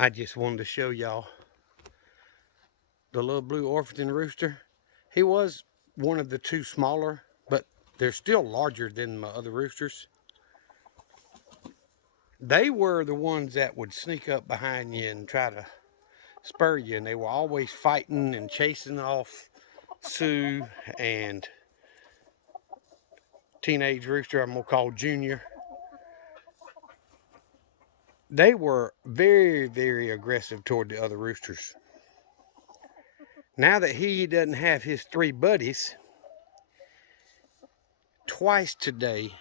I just wanted to show y'all the little blue Orpington rooster. He was one of the two smaller, but they're still larger than my other roosters. They were the ones that would sneak up behind you and try to spur you, and they were always fighting and chasing off Sue and teenage rooster I'm gonna call Junior. They were very, very aggressive toward the other roosters. Now that he doesn't have his three buddies, twice today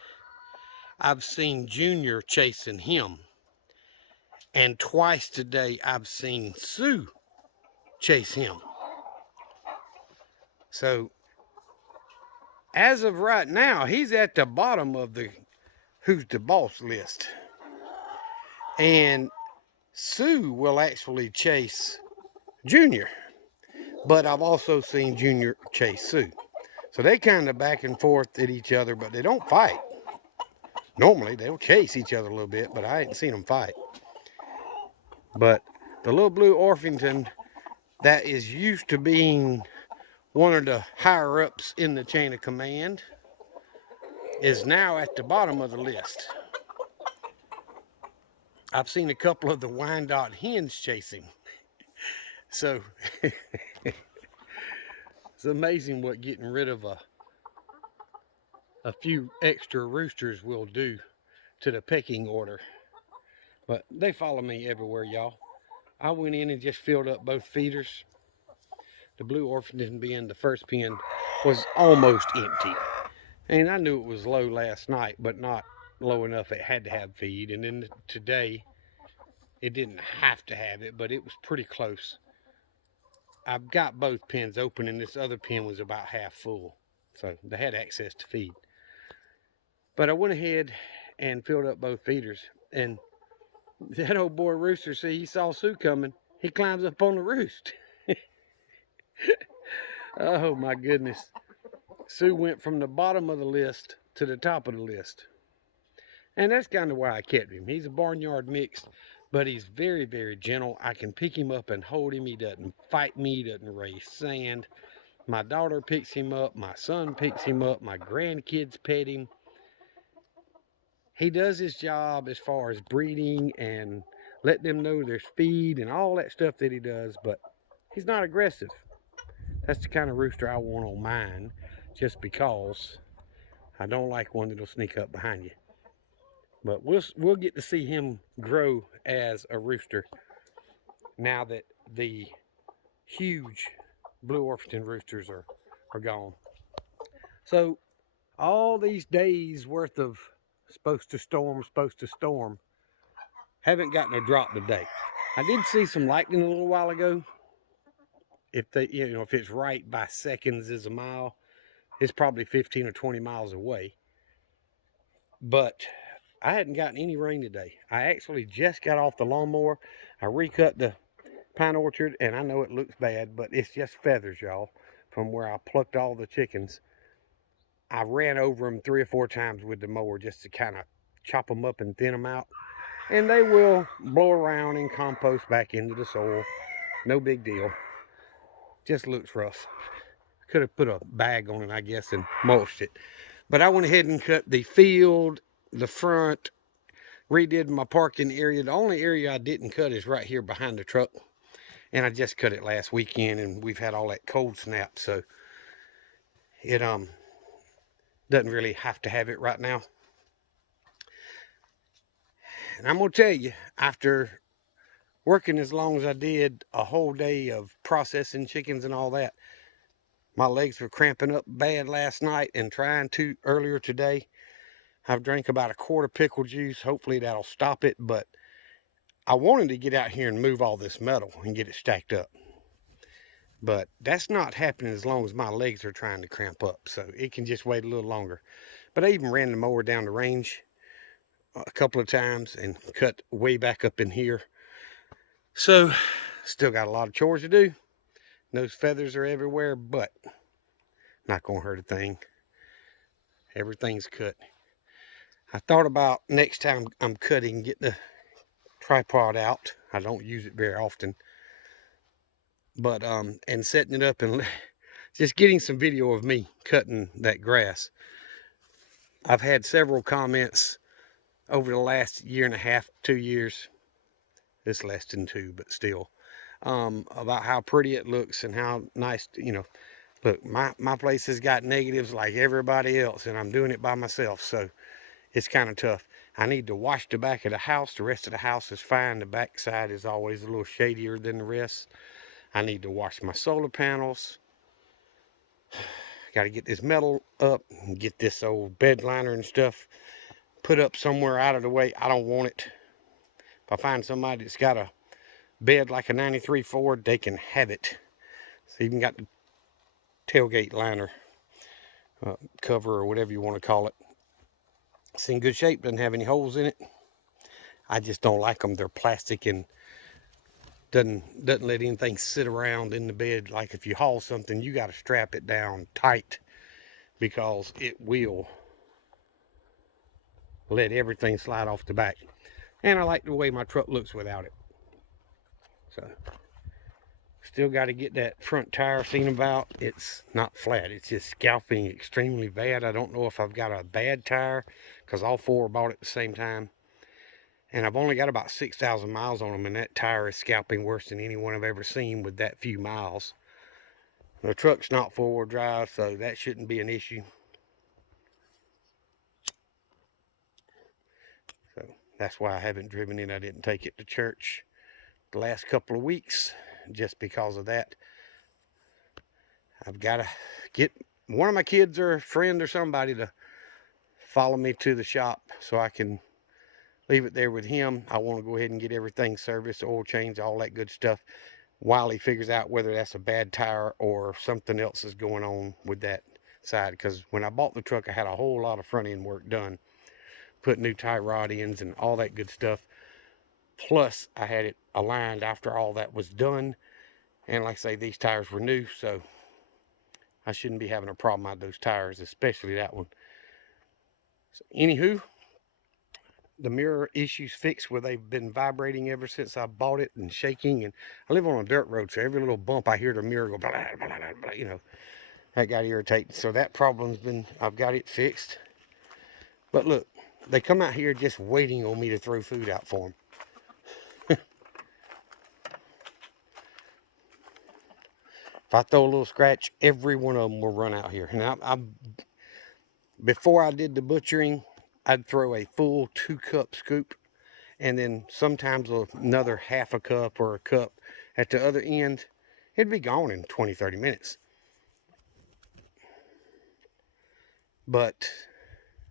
I've seen Junior chasing him, and twice today I've seen Sue chase him. So as of right now, he's at the bottom of the who's the boss list, and Sue will actually chase Junior, but I've also seen Junior chase Sue. So they kind of back and forth at each other, but they don't fight. Normally they'll chase each other a little bit, but I ain't seen them fight. But the little blue Orpington that is used to being one of the higher ups in the chain of command is now at the bottom of the list. I've seen a couple of the Wyandotte hens chasing. So it's amazing what getting rid of a few extra roosters will do to the pecking order. But they follow me everywhere, y'all. I went in and just filled up both feeders. The blue Orpington being the first pen was almost empty. And I knew it was low last night, but not low enough it had to have feed. And then today, it didn't have to have it, but it was pretty close. I've got both pens open, and this other pen was about half full. So they had access to feed. But I went ahead and filled up both feeders. And that old boy rooster, see, he saw Sue coming. He climbs up on the roost. Oh my goodness. Sue went from the bottom of the list to the top of the list. And that's kind of why I kept him. He's a barnyard mixed, but he's very, very gentle. I can pick him up and hold him. He doesn't fight me, he doesn't raise sand. My daughter picks him up. My son picks him up. My grandkids pet him. He does his job as far as breeding and let them know there's feed and all that stuff that he does, but he's not aggressive. That's the kind of rooster I want on mine, just because I don't like one that'll sneak up behind you. But we'll get to see him grow as a rooster now that the huge blue Orpington roosters are gone. So all these days worth of supposed to storm, haven't gotten a drop today. I did see some lightning a little while ago. If if it's right by seconds is a mile, it's probably 15 or 20 miles away. But I hadn't gotten any rain today. I actually just got off the lawnmower. I recut the pine orchard, and I know it looks bad, but it's just feathers, y'all, from where I plucked all the chickens. I ran over them 3 or 4 times with the mower just to kind of chop them up and thin them out. And they will blow around and compost back into the soil. No big deal. Just looks rough. Could have put a bag on it, I guess, and mulched it. But I went ahead and cut the field, the front, redid my parking area. The only area I didn't cut is right here behind the truck. And I just cut it last weekend, and we've had all that cold snap, so it doesn't really have to have it right now. And I'm gonna tell you, after working as long as I did, a whole day of processing chickens and all that, my legs were cramping up bad last night, and trying to earlier today. I've drank about a quart of pickle juice. Hopefully that'll stop it, but I wanted to get out here and move all this metal and get it stacked up. But that's not happening as long as my legs are trying to cramp up, so it can just wait a little longer. But I even ran the mower down the range a couple of times and cut way back up in here. So still got a lot of chores to do. Those feathers are everywhere, but not gonna hurt a thing. Everything's cut. I thought about next time I'm cutting, get the tripod out I don't use it very often. But and setting it up and just getting some video of me cutting that grass. I've had several comments over the last year and a half, 2 years. It's less than two, but still, about how pretty it looks and how nice, look, my place has got negatives like everybody else, and I'm doing it by myself, so it's kind of tough. I need to wash the back of the house. The rest of the house is fine. The back side is always a little shadier than the rest. I need to wash my solar panels. Got to get this metal up and get this old bed liner and stuff put up somewhere out of the way. I don't want it. If I find somebody that's got a bed like a 93 Ford, they can have it. It's even got the tailgate liner cover or whatever you want to call it. It's in good shape, doesn't have any holes in it. I just don't like them. They're plastic and doesn't let anything sit around in the bed. Like if you haul something, you got to strap it down tight because it will let everything slide off the back. And I like the way my truck looks without it. So still got to get that front tire seen about. It's not flat, it's just scalping extremely bad. I don't know if I've got a bad tire because all four are bought at the same time, and I've only got about 6,000 miles on them, and that tire is scalping worse than anyone I've ever seen with that few miles. The truck's not four-wheel drive, so that shouldn't be an issue. So that's why I haven't driven it. I didn't take it to church the last couple of weeks just because of that. I've got to get one of my kids or a friend or somebody to follow me to the shop so I can leave it there with him. I want to go ahead and get everything serviced, oil change, all that good stuff, while he figures out whether that's a bad tire or something else is going on with that side. Because when I bought the truck, I had a whole lot of front end work done, put new tie rod ends and all that good stuff. Plus, I had it aligned after all that was done. And like I say, these tires were new, so I shouldn't be having a problem out of those tires, especially that one. So, anywho, the mirror issues fixed where they've been vibrating ever since I bought it and shaking. And I live on a dirt road, so every little bump I hear the mirror go blah, blah, blah, blah, that got irritating. So that problem's been, I've got it fixed. But look, they come out here just waiting on me to throw food out for them. If I throw a little scratch, every one of them will run out here. And before I did the butchering, I'd throw a full 2-cup scoop, and then sometimes another half a cup or a cup at the other end. It'd be gone in 20-30 minutes. But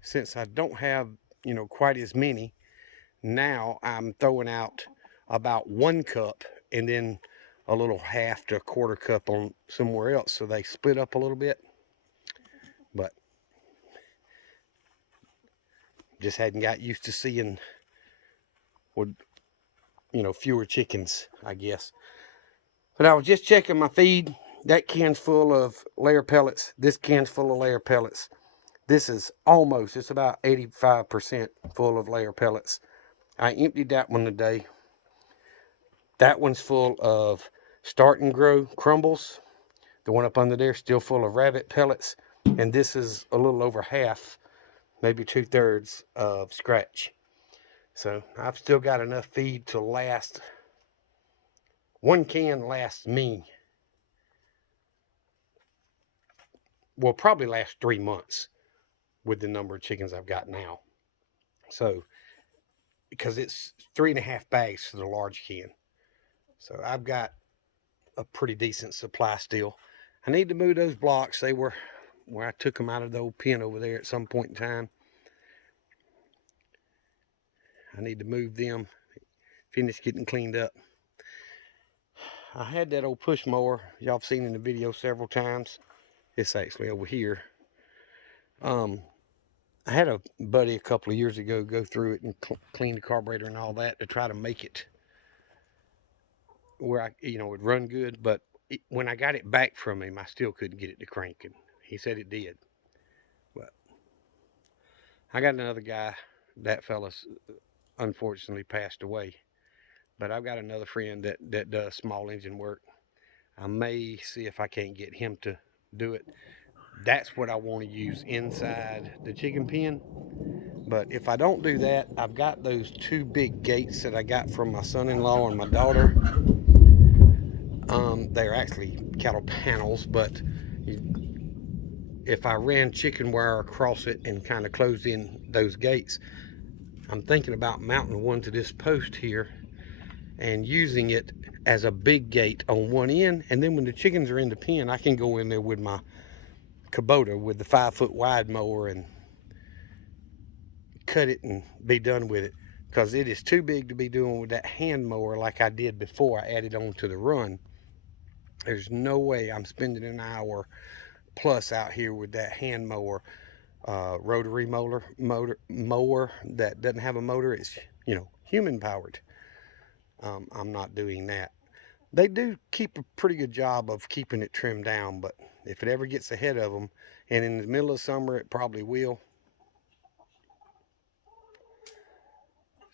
since I don't have, quite as many, now I'm throwing out about 1 cup and then a little half to a quarter cup on somewhere else, so they split up a little bit. But just hadn't got used to seeing with fewer chickens, I guess. But I was just checking my feed. That can's full of layer pellets. This can's full of layer pellets. This is it's about 85% full of layer pellets. I emptied that one today. That one's full of Start and Grow crumbles. The one up under there still full of rabbit pellets. And this is a little over half, maybe 2/3 of scratch. So I've still got enough feed to last. One can lasts me, will probably last 3 months with the number of chickens I've got now. So, because it's 3.5 bags for the large can. So I've got a pretty decent supply still. I need to move those blocks. They were where I took them out of the old pen over there at some point in time. I need to move them, finish getting cleaned up. I had that old push mower y'all have seen in the video several times. It's actually over here. I had a buddy a couple of years ago go through it and clean the carburetor and all that to try to make it where it'd run good. But when I got it back from him, I still couldn't get it to cranking. He said it did. But I got another guy. That fella's unfortunately passed away. But I've got another friend that does small engine work. I may see if I can't get him to do it. That's what I want to use inside the chicken pen. But if I don't do that, I've got those two big gates that I got from my son-in-law and my daughter. They're actually cattle panels, but if I ran chicken wire across it and kind of closed in those gates, I'm thinking about mounting one to this post here and using it as a big gate on one end. And then when the chickens are in the pen, I can go in there with my Kubota with the 5-foot wide mower and cut it and be done with it, because it is too big to be doing with that hand mower like I did before I added on to the run. There's no way I'm spending an hour plus out here with that hand mower, rotary mower that doesn't have a motor. It's, human powered. I'm not doing that. They do keep a pretty good job of keeping it trimmed down, but if it ever gets ahead of them, and in the middle of summer it probably will.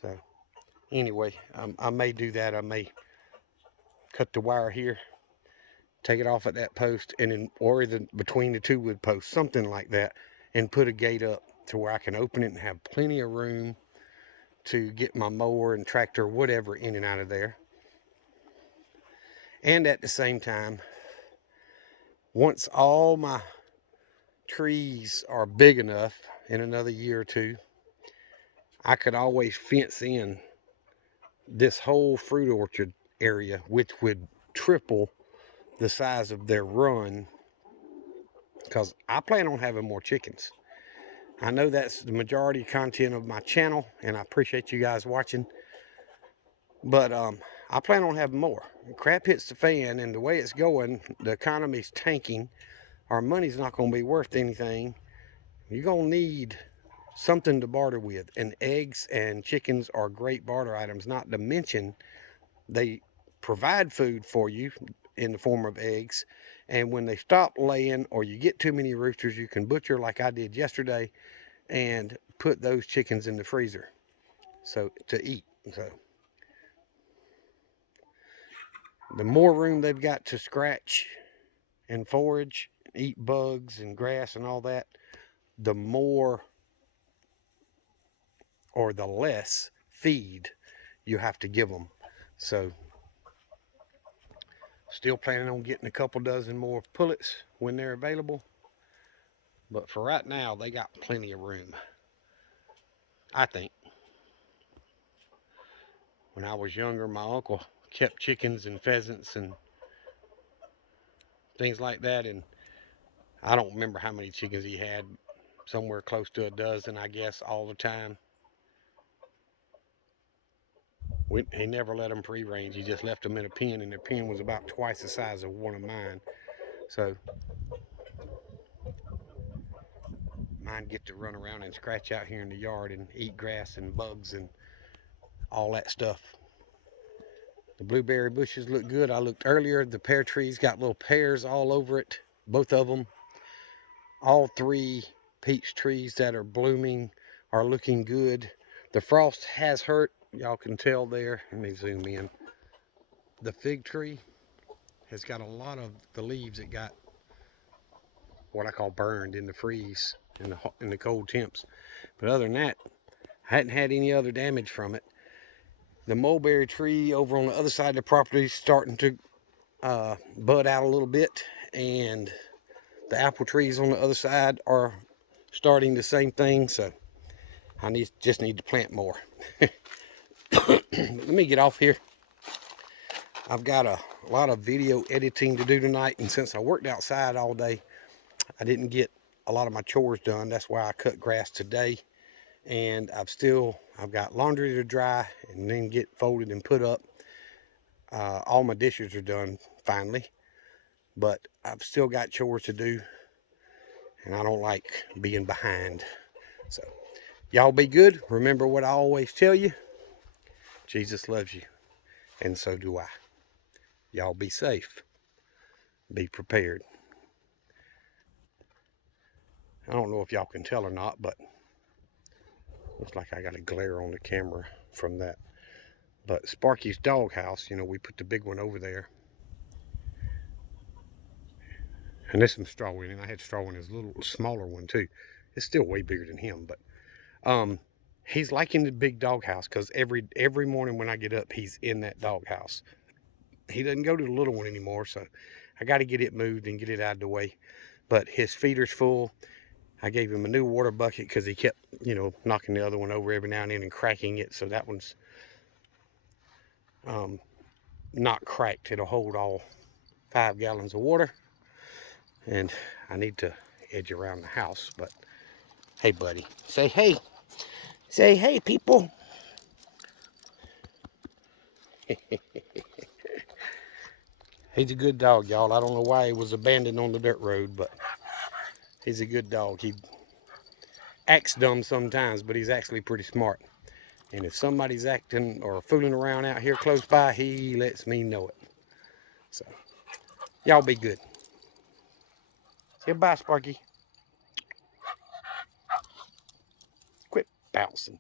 So anyway, I may do that. I may cut the wire here, take it off at that post, and then, or between the two wood posts, something like that, and put a gate up to where I can open it and have plenty of room to get my mower and tractor, whatever, in and out of there. And at the same time, once all my trees are big enough in another year or two, I could always fence in this whole fruit orchard area, which would triple the size of their run, because I plan on having more chickens. I know that's the majority content of my channel, and I appreciate you guys watching, but I plan on having more. Crap hits the fan, and the way it's going, the economy's tanking. Our money's not going to be worth anything. You're going to need something to barter with, and eggs and chickens are great barter items, not to mention they provide food for you in the form of eggs. And when they stop laying or you get too many roosters, you can butcher like I did yesterday and put those chickens in the freezer to eat. So the more room they've got to scratch and forage, eat bugs and grass and all that, the more or the less feed you have to give them. So still planning on getting a couple dozen more pullets when they're available. But for right now, they got plenty of room, I think. When I was younger, my uncle kept chickens and pheasants and things like that. And I don't remember how many chickens he had. Somewhere close to a dozen, I guess, all the time. He never let them free range. He just left them in a pen, and the pen was about twice the size of one of mine. So mine get to run around and scratch out here in the yard and eat grass and bugs and all that stuff. The blueberry bushes look good. I looked earlier. The pear trees got little pears all over it, both of them. All 3 peach trees that are blooming are looking good. The frost has hurt. Y'all can tell there. Let me zoom in. The fig tree has got a lot of the leaves that got what I call burned in the freeze in the cold temps. But other than that, I hadn't had any other damage from it. The mulberry tree over on the other side of the property is starting to bud out a little bit, and the apple trees on the other side are starting the same thing. So I just need to plant more. Let me get off here. I've got a lot of video editing to do tonight, and since I worked outside all day, I didn't get a lot of my chores done. That's why I cut grass today. And I've got laundry to dry and then get folded and put up. All my dishes are done finally, but I've still got chores to do, and I don't like being behind. So y'all be good. Remember what I always tell you. Jesus loves you, and so do I. Y'all be safe. Be prepared. I don't know if y'all can tell or not, but looks like I got a glare on the camera from that But Sparky's doghouse, you know, we put the big one over there. And there's some straw in it. I had straw in his little smaller one too. It's still way bigger than him, but he's liking the big doghouse because every morning when I get up, he's in that doghouse. He doesn't go to the little one anymore, so I got to get it moved and get it out of the way. But his feeder's full. I gave him a new water bucket because he kept, you know, knocking the other one over every now and then and cracking it. So that one's not cracked. It'll hold all 5 gallons of water. And I need to edge around the house, but hey, buddy, say hey. Say hey, people. He's a good dog, y'all. I don't know why he was abandoned on the dirt road, but he's a good dog. He acts dumb sometimes, but he's actually pretty smart. And if somebody's acting or fooling around out here close by, he lets me know it. So, y'all be good. Say bye, Sparky. Quit bouncing.